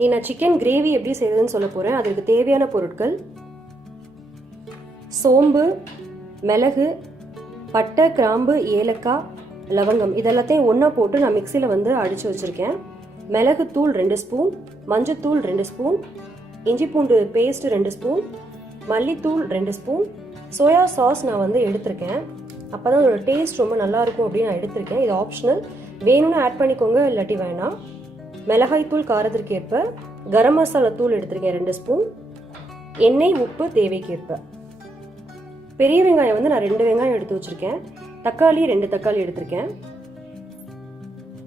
நான் chicken gravy எப்படி செய்யறதுன்னு சொல்ல போகிறேன். அதுக்கு தேவையான பொருட்கள்: சோம்பு, மிளகு, பட்டை, கிராம்பு, ஏலக்காய், லவங்கம். இதெல்லாத்தையும் ஒன்றா போட்டு நான் மிக்சியில் அடித்து வச்சுருக்கேன். மிளகுத்தூள் 2 ஸ்பூன், மஞ்சத்தூள் 2 ஸ்பூன், இஞ்சி பூண்டு பேஸ்ட் 2 ஸ்பூன், மல்லித்தூள் 2 ஸ்பூன், சோயா சாஸ் நான் எடுத்திருக்கேன். அப்போ தான் அதோட டேஸ்ட் ரொம்ப நல்லாயிருக்கும் அப்படின்னு நான் எடுத்திருக்கேன். இது ஆப்ஷனல், வேணும்னு ஆட் பண்ணிக்கோங்க, இல்லாட்டி வேணாம். மிளகாய்த்தூள் காரத்திற்கு ஏற்ப, கரம் மசாலா தூள் எடுத்திருக்கேன் 2 ஸ்பூன், எண்ணெய், உப்பு தேவைக்கேற்ப. பெரிய வெங்காயம் நான் 2 வெங்காயம் எடுத்து வச்சுருக்கேன். தக்காளி 2 தக்காளி எடுத்திருக்கேன்.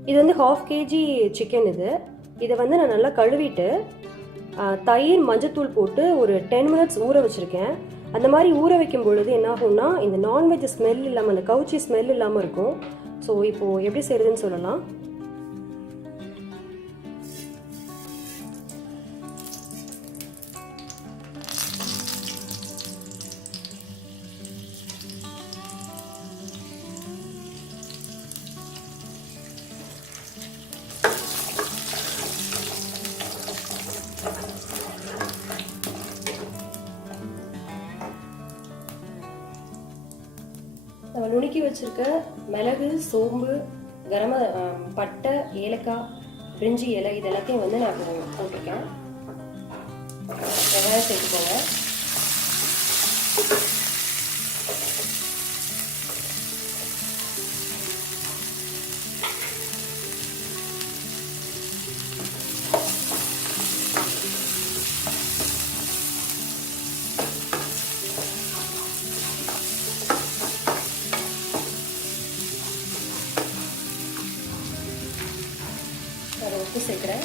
இது 1/2 kg சிக்கன். இதை நான் நல்லா கழுவிட்டு தயிர், மஞ்சத்தூள் போட்டு ஒரு 10 minutes ஊற வச்சுருக்கேன். அந்த மாதிரி ஊற வைக்கும் பொழுது என்ன ஆகும்னா, இந்த நான்வெஜ் ஸ்மெல் இல்லாமல், அந்த கவுச்சி ஸ்மெல் இல்லாமல் இருக்கும். ஸோ இப்போது எப்படி செய்கிறதுன்னு சொல்லலாம். நம்ம நுணுக்கி வச்சிருக்க மிளகு, சோம்பு, பட்டை, ஏலக்காய், பிரிஞ்சி இலை இது எல்லாத்தையும் நான் போட்டிருக்கேன். வெங்காயம் சேர்த்துக்கோங்க. அதை உப்பு சேர்க்குறேன்.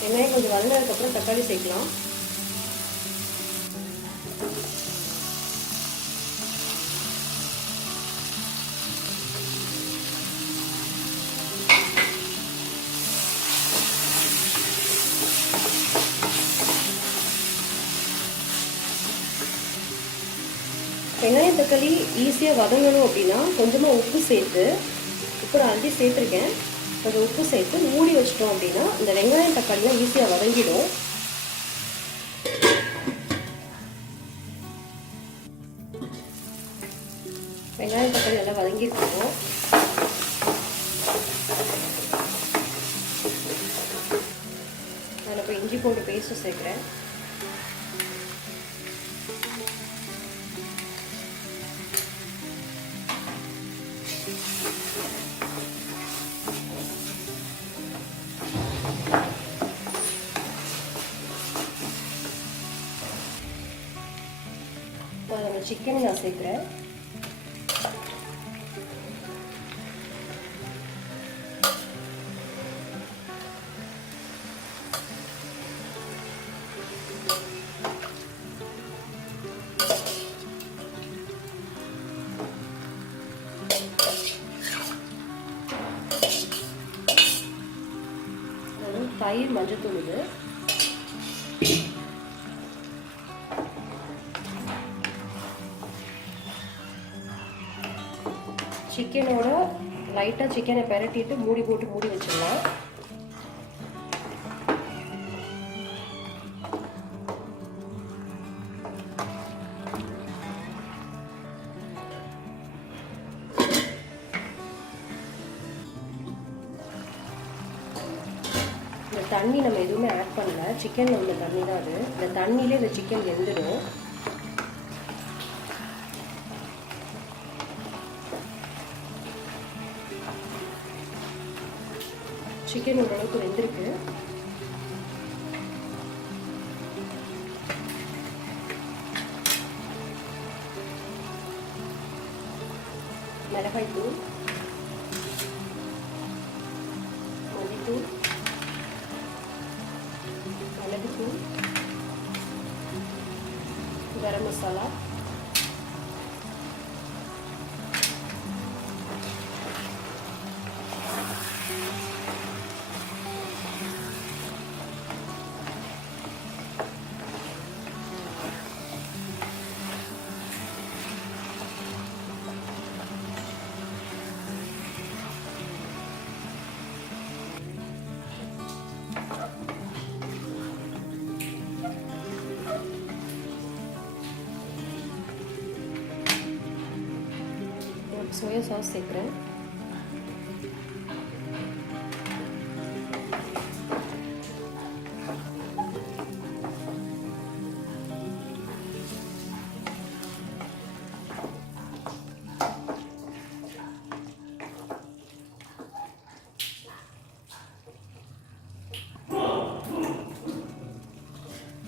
வெங்காயம் கொஞ்சம் வதங்கினதுக்கப்புறம் தக்காளி சேர்க்கலாம். வெங்காயம் தக்காளி ஈஸியாக வதங்கணும் அப்படின்னா கொஞ்சமாக உப்பு சேர்த்து, உப்பு நான் ஆல்ரெடி சேர்த்துருக்கேன், கொஞ்சம் உப்பு சேர்த்து மூடி வச்சிட்டோம் அப்படின்னா இந்த வெங்காயம் தக்காளிலாம் ஈஸியாக வதங்கிடும். வெங்காயம் தக்காளி நல்லா வதங்கிருக்கோம். அதில் இப்போ இஞ்சி பூண்டு பேஸ்ட்டு சேர்க்குறேன். நம்ம சிக்கன் நான் சேர்க்குறேன். தயிர், மஞ்சத்தூள், இது சிக்கனோட லைட்டாக சிக்கனை பெரட்டிட்டு மூடி போட்டு மூடி வச்சிடலாம். இந்த தண்ணி நம்ம எதுவுமே ஆட் பண்ணல, சிக்கனில் உள்ள தண்ணி தான் அது. இந்த தண்ணியிலே இந்த சிக்கன் வெந்துடும். சிக்கன் ஓரளவுக்கு வெந்திருக்கு. மிளகாய் தூள், மல்லித்தூள், மிளகுத்தூள், கரம் மசாலா, சோயா சாஸ் சேர்க்குறேன்.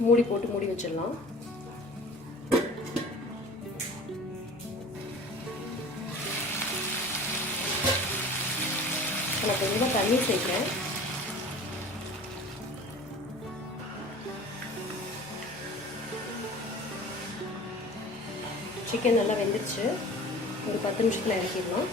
மூடி போட்டு மூடி வச்சிடலாம். நான் கொஞ்சமாக தண்ணி சேர்க்குறேன். சிக்கன் நல்லா வெந்துருச்சு. ஒரு 10 நிமிஷத்தில் இறக்கிடலாம்.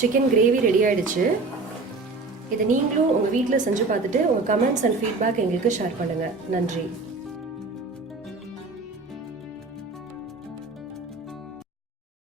சிக்கன் கிரேவி ரெடி ஆகிடுச்சு. இதை நீங்களும் உங்கள் வீட்டில் செஞ்சு பார்த்துட்டு உங்கள் கமெண்ட்ஸ் அண்ட் ஃபீட்பேக் எங்களுக்கு ஷேர் பண்ணுங்கள். நன்றி.